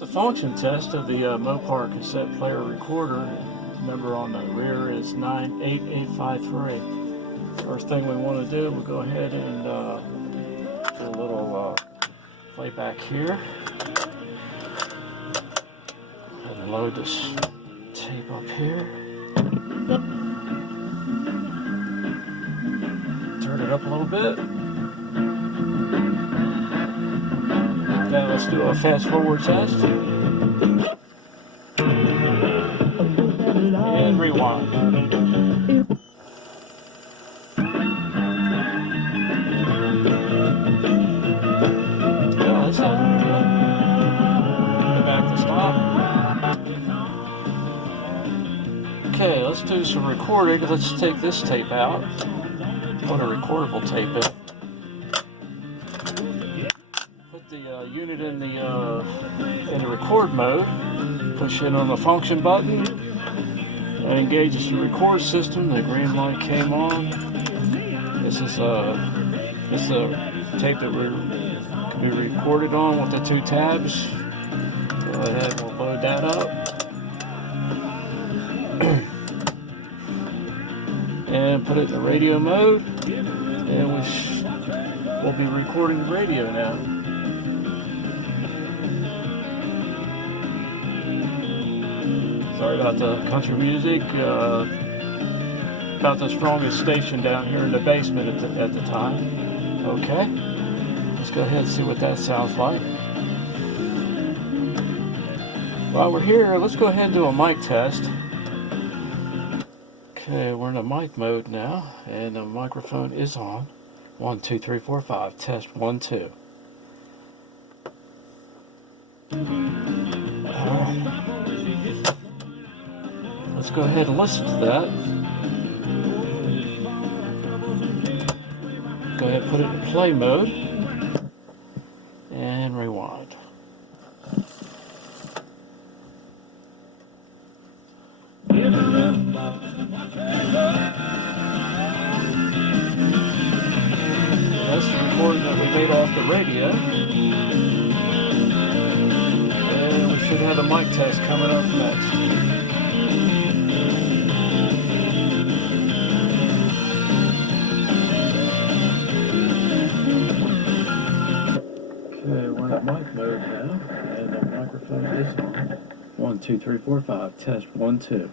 It's a function test of the Mopar cassette player recorder. Number on the rear is 98853. First thing we want to do, we'll go ahead and do a little playback here. And load this tape up here. Turn it up a little bit. Now let's do a fast forward test. And rewind. Yeah, that sounds pretty good. Go back to stop. Okay, let's do some recording. Let's take this tape out. Put a recordable tape in. Put the unit in the record mode. Push in on the function button. That engages the record system. The green light came on. This is the tape that can be recorded on with the two tabs. Go ahead, we'll load that up. And put it in the radio mode. And we'll be recording the radio now. Sorry about the country music. About the strongest station down here in the basement at the time. Okay, let's go ahead and see what that sounds like. While we're here, let's go ahead and do a mic test. Okay, we're in the mic mode now, and the microphone is on. 1, 2, 3, 4, 5. Test 1, 2. Alright. Let's go ahead and listen to that. Go ahead and put it in play mode. And rewind. That's the recording that we made off the radio. And we should have a mic test coming up next. Okay, we're in mic mode now, and the microphone is on. 1, 2, 3, 4, 5. Test 1, 2.